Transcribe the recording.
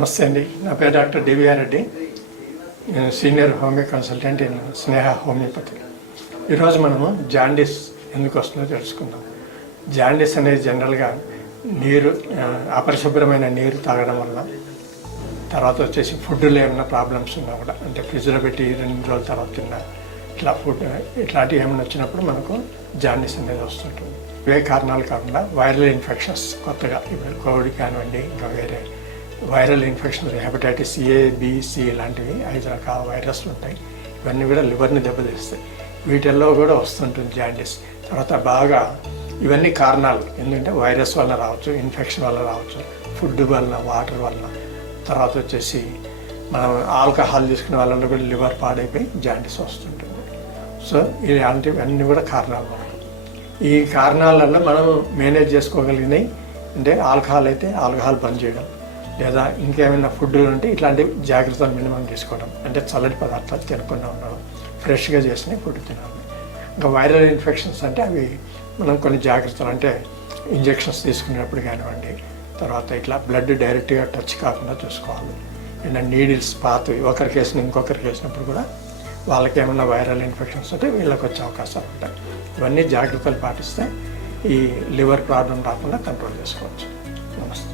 నమస్తే అండి. నా పేరు డాక్టర్ డివిఆర్ రెడ్డి. నేను senior homeo consultant in Sneha homeopathy. ఈరోజు మనము జాండీస్ ఎందుకు వస్తుందో తెలుసుకుందాం. జాండీస్ అనేది జనరల్గా నీరు అపరిశుభ్రమైన నీరు తాగడం వల్ల, తర్వాత వచ్చేసి ఫుడ్లో ఏమైనా ప్రాబ్లమ్స్ ఉన్నా కూడా, అంటే ఫ్రిడ్జ్లో పెట్టి 2 రోజుల తర్వాత తిన్నా ఇట్లా ఫుడ్ ఇట్లాంటివి ఏమైనా వచ్చినప్పుడు మనకు జాండీస్ అనేది వస్తుంటుంది. ఇవే కారణాలు కాకుండా వైరల్ ఇన్ఫెక్షన్స్ కొత్తగా ఇప్పుడు కోవిడ్ కానివ్వండి, ఇంకా వేరే viral infections hepatitis A, B, C ఇలాంటివి 5 రకాల వైరస్లు ఉంటాయి. ఇవన్నీ కూడా లివర్ని దెబ్బతీస్తాయి. వీటిల్లో కూడా వస్తుంటుంది జాండీస్. తర్వాత బాగా ఇవన్నీ కారణాలు ఎందుకంటే వైరస్ వల్ల రావచ్చు, ఇన్ఫెక్షన్ వల్ల రావచ్చు, ఫుడ్ వలన, వాటర్ వలన, తర్వాత వచ్చేసి మనం ఆల్కహాల్ తీసుకునే వాళ్ళలో కూడా లివర్ పాడైపోయి జాండీస్ వస్తుంటుంది. సో ఇలాంటివన్నీ కూడా కారణాలు. ఈ కారణాలలో మనం మేనేజ్ చేసుకోగలిగినాయి అంటే ఆల్కహాల్ అయితే ఆల్కహాల్ బంద్ చేయడం, లేదా ఇంకేమైనా ఫుడ్లు ఉంటే ఇట్లాంటి జాగ్రత్తలు మినిమం తీసుకోవడం, అంటే చల్లటి పదార్థాలు తినకుండా ఉండడం, ఫ్రెష్గా చేసిన ఫుడ్ తినాలి. ఇంకా వైరల్ ఇన్ఫెక్షన్స్ అంటే అవి మనం కొన్ని జాగ్రత్తలు, అంటే ఇంజెక్షన్స్ తీసుకునేటప్పుడు కానివ్వండి, తర్వాత ఇట్లా బ్లడ్ డైరెక్ట్గా టచ్ కాకుండా చూసుకోవాలి. ఏదైనా నీడిల్స్ పాతవి ఒకరికి వేసిన ఇంకొకరికి వేసినప్పుడు కూడా వాళ్ళకి ఏమైనా వైరల్ ఇన్ఫెక్షన్స్ ఉంటే వీళ్ళకి వచ్చే అవకాశాలు ఉంటాయి. ఇవన్నీ జాగ్రత్తలు పాటిస్తే ఈ లివర్ ప్రాబ్లం రాకుండా కంట్రోల్ చేసుకోవచ్చు. నమస్తే.